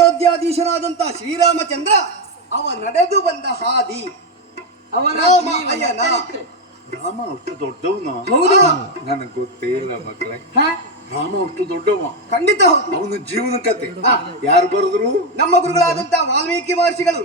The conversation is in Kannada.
ಅಯೋಧ್ಯಾಧೀಶನಾದಂತ ಶ್ರೀರಾಮಚಂದ್ರ ಅವ ನಡೆದು ಬಂದ ಹಾದಿ ಅವನ ರಾಮ ಅಯ್ಯನ ರಾಮ ಅಷ್ಟು ದೊಡ್ಡವನ? ಹೌದು, ನನಗೆ ಗೊತ್ತೇ ಇಲ್ಲ ಮಕ್ಕಳೇ. ಹ? ರಾಮ ಅಷ್ಟು ದೊಡ್ಡವ, ಖಂಡಿತ ಹೌದು. ಅವನ ಜೀವನ ಕತೆ ಯಾರು ಬರೆದ್ರು? ನಮ್ಮ ಗುರುಗಳಾದಂತ ವಾಲ್ಮೀಕಿ ಮಹರ್ಷಿಗಳು